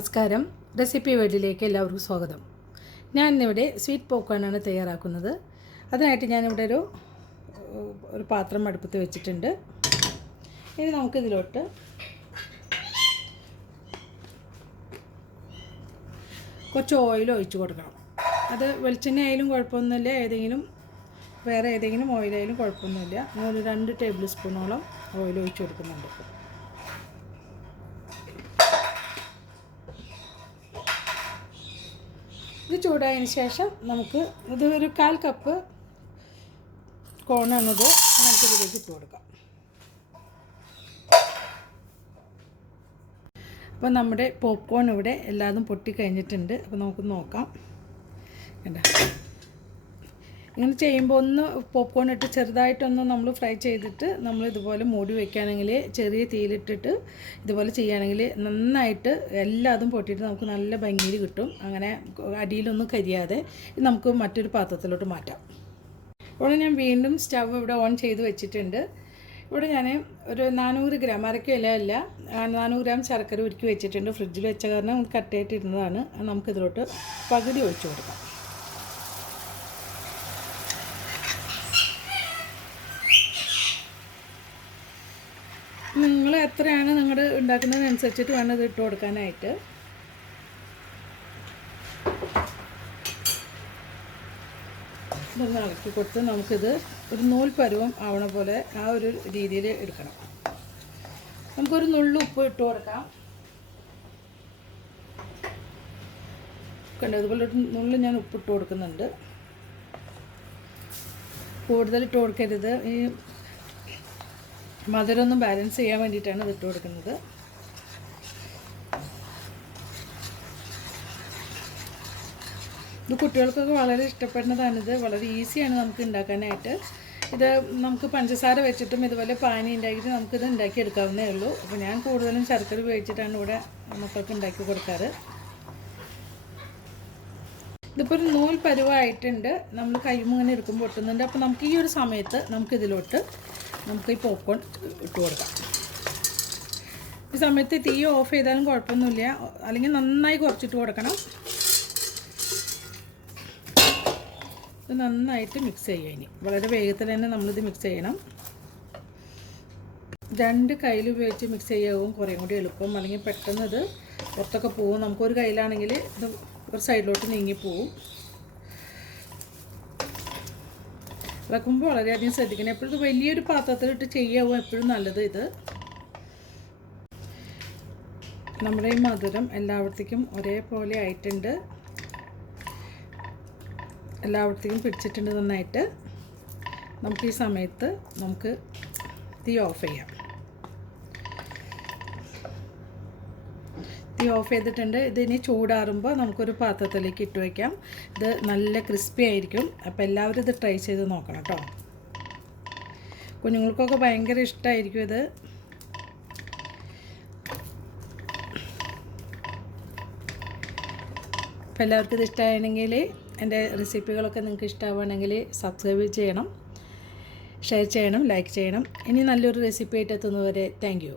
നമസ്കാരം. റെസിപ്പി വേൾഡിലേക്ക് എല്ലാവർക്കും സ്വാഗതം. ഞാൻ ഇന്നിവിടെ സ്വീറ്റ് പോപ്കോണാണ് തയ്യാറാക്കുന്നത്. അതിനായിട്ട് ഞാനിവിടെ ഒരു പാത്രം അടുപ്പത്ത് വെച്ചിട്ടുണ്ട്. ഇനി നമുക്കിതിലോട്ട് കുറച്ച് ഓയിൽ ഒഴിച്ച് കൊടുക്കണം. അത് വെളിച്ചെണ്ണ ആയാലും കുഴപ്പമൊന്നുമില്ല, വേറെ ഏതെങ്കിലും ഓയിലായാലും കുഴപ്പമൊന്നുമില്ല. ഒരു 2 ടേബിൾ സ്പൂണോളം ഓയിൽ ഒഴിച്ച് കൊടുക്കുന്നുണ്ട്. ഇത് ചൂടായതിന് ശേഷം ഇത് ഒരു 1/4 കപ്പ് കോണാണത്, നമുക്കിതിലേക്ക് ഇട്ട് കൊടുക്കാം. അപ്പോൾ നമ്മുടെ പോപ്കോൺ ഇവിടെ എല്ലാതും പൊട്ടി കഴിഞ്ഞിട്ടുണ്ട്. അപ്പോൾ നമുക്ക് നോക്കാം. കണ്ടോ, ഇങ്ങനെ ചെയ്യുമ്പോൾ ഒന്ന് പോപ്കോൺ ഇട്ട് ചെറുതായിട്ടൊന്ന് നമ്മൾ ഫ്രൈ ചെയ്തിട്ട് നമ്മൾ ഇതുപോലെ മൂടി വയ്ക്കുകയാണെങ്കിൽ, ചെറിയ തീയിലിട്ടിട്ട് ഇതുപോലെ ചെയ്യുകയാണെങ്കിൽ നന്നായിട്ട് എല്ലാതും പൊട്ടിയിട്ട് നമുക്ക് നല്ല ഭംഗിയിൽ കിട്ടും. അങ്ങനെ അടിയിലൊന്നും കരിയാതെ നമുക്ക് മറ്റൊരു പാത്രത്തിലോട്ട് മാറ്റാം. ഇവിടെ ഞാൻ വീണ്ടും സ്റ്റവ് ഇവിടെ ഓൺ ചെയ്ത് വെച്ചിട്ടുണ്ട്. ഇവിടെ ഞാൻ ഒരു 400 ഗ്രാം, അരക്കിലല്ല 400 ഗ്രാം ശർക്കര ഉരുക്കി വെച്ചിട്ടുണ്ട്. ഫ്രിഡ്ജിൽ വെച്ച കാരണം കട്ടയായിട്ടിരുന്നതാണ്. നമുക്കിതിലോട്ട് പകുതി ഒഴിച്ചു കൊടുക്കാം. നിങ്ങൾ എത്രയാണ് നിങ്ങളുടെ ഉണ്ടാക്കുന്നതിനനുസരിച്ചിട്ട് വേണം ഇത് ഇട്ട് കൊടുക്കാനായിട്ട്. ഇതൊന്ന് ഇളക്കി കൊടുത്ത് നമുക്കിത് ഒരു നൂൽ പരുവം ആവണ പോലെ ആ ഒരു രീതിയിൽ എടുക്കണം. നമുക്കൊരു നുള്ളു ഉപ്പ് ഇട്ട് കൊടുക്കാം. കണ്ടോ, അതുപോലെ ഒരു നുള്ളു ഞാൻ ഉപ്പിട്ട് കൊടുക്കുന്നുണ്ട്. കൂടുതൽ ഇട്ട് കൊടുക്കരുത്. ഈ മധുരമൊന്നും ബാലൻസ് ചെയ്യാൻ വേണ്ടിയിട്ടാണ് ഇത് ഇട്ട് കൊടുക്കുന്നത്. ഇത് കുട്ടികൾക്കൊക്കെ വളരെ ഇഷ്ടപ്പെടുന്നതാണിത്. വളരെ ഈസിയാണ് നമുക്ക് ഉണ്ടാക്കാനായിട്ട്. ഇത് നമുക്ക് പഞ്ചസാര വെച്ചിട്ടും ഇതുപോലെ പാനി ഉണ്ടാക്കിയിട്ട് നമുക്കിത് ഉണ്ടാക്കിയെടുക്കാവുന്നേ ഉള്ളൂ. അപ്പോൾ ഞാൻ കൂടുതലും ശർക്കര ഉപയോഗിച്ചിട്ടാണ് ഇവിടെ മക്കൾക്ക് ഉണ്ടാക്കി കൊടുക്കാറ്. ഇതിപ്പോൾ ഒരു നൂൽ പരുവായിട്ടുണ്ട്. നമ്മൾ കൈമുങ്ങനെ എടുക്കുമ്പോൾ ഒട്ടുന്നുണ്ട്. അപ്പോൾ നമുക്ക് ഈ ഒരു സമയത്ത് നമുക്കിതിലോട്ട് ഈ പോപ്കോൺ ഇട്ട് കൊടുക്കാം. ഈ സമയത്ത് തീ ഓഫ് ചെയ്താലും കുഴപ്പമൊന്നുമില്ല, അല്ലെങ്കിൽ നന്നായി കുറച്ചിട്ട് കൊടുക്കണം. ഇത് നന്നായിട്ട് മിക്സ് ചെയ്യുക. ഇനി വളരെ വേഗത്തിൽ തന്നെ നമ്മളിത് മിക്സ് ചെയ്യണം. 2 കയ്യിൽ ഉപയോഗിച്ച് മിക്സ് ചെയ്യാവും കുറേ കൂടി എളുപ്പം, അല്ലെങ്കിൽ പെട്ടെന്ന് ഇത് പുറത്തൊക്കെ പോവും. നമുക്കൊരു കയ്യിലാണെങ്കിൽ ഇത് ഒരു സൈഡിലോട്ട് നീങ്ങിപ്പോവും. ഇളക്കുമ്പോൾ വളരെയധികം ശ്രദ്ധിക്കണം. എപ്പോഴും ഇത് വലിയൊരു പാത്രത്തിലിട്ട് ചെയ്യാവും എപ്പോഴും നല്ലത്. ഇത് നമ്മുടെ ഈ മധുരം എല്ലായിടത്തേക്കും ഒരേപോലെ ആയിട്ടുണ്ട്, എല്ലായിടത്തേക്കും പിടിച്ചിട്ടുണ്ട് നന്നായിട്ട്. നമുക്ക് ഈ സമയത്ത് തീ ഓഫ് ചെയ്യാം. തീ ഓഫ് ചെയ്തിട്ടുണ്ട്. ഇതിനി ചൂടാറുമ്പോൾ നമുക്കൊരു പാത്രത്തിലേക്ക് ഇട്ട് വയ്ക്കാം. ഇത് നല്ല ക്രിസ്പി ആയിരിക്കും. അപ്പോൾ എല്ലാവരും ഇത് ട്രൈ ചെയ്ത് നോക്കണം കേട്ടോ. കുഞ്ഞുങ്ങൾക്കൊക്കെ ഭയങ്കര ഇഷ്ടമായിരിക്കും ഇത്. അപ്പോൾ എല്ലാവർക്കും ഇത് ഇഷ്ടമാണെങ്കിൽ, എൻ്റെ റെസിപ്പികളൊക്കെ നിങ്ങൾക്ക് ഇഷ്ടമാവുകയാണെങ്കിൽ സബ്സ്ക്രൈബ് ചെയ്യണം, ഷെയർ ചെയ്യണം, ലൈക്ക് ചെയ്യണം. ഇനി നല്ലൊരു റെസിപ്പി ആയിട്ട് എത്തുന്നവരെ താങ്ക് യു.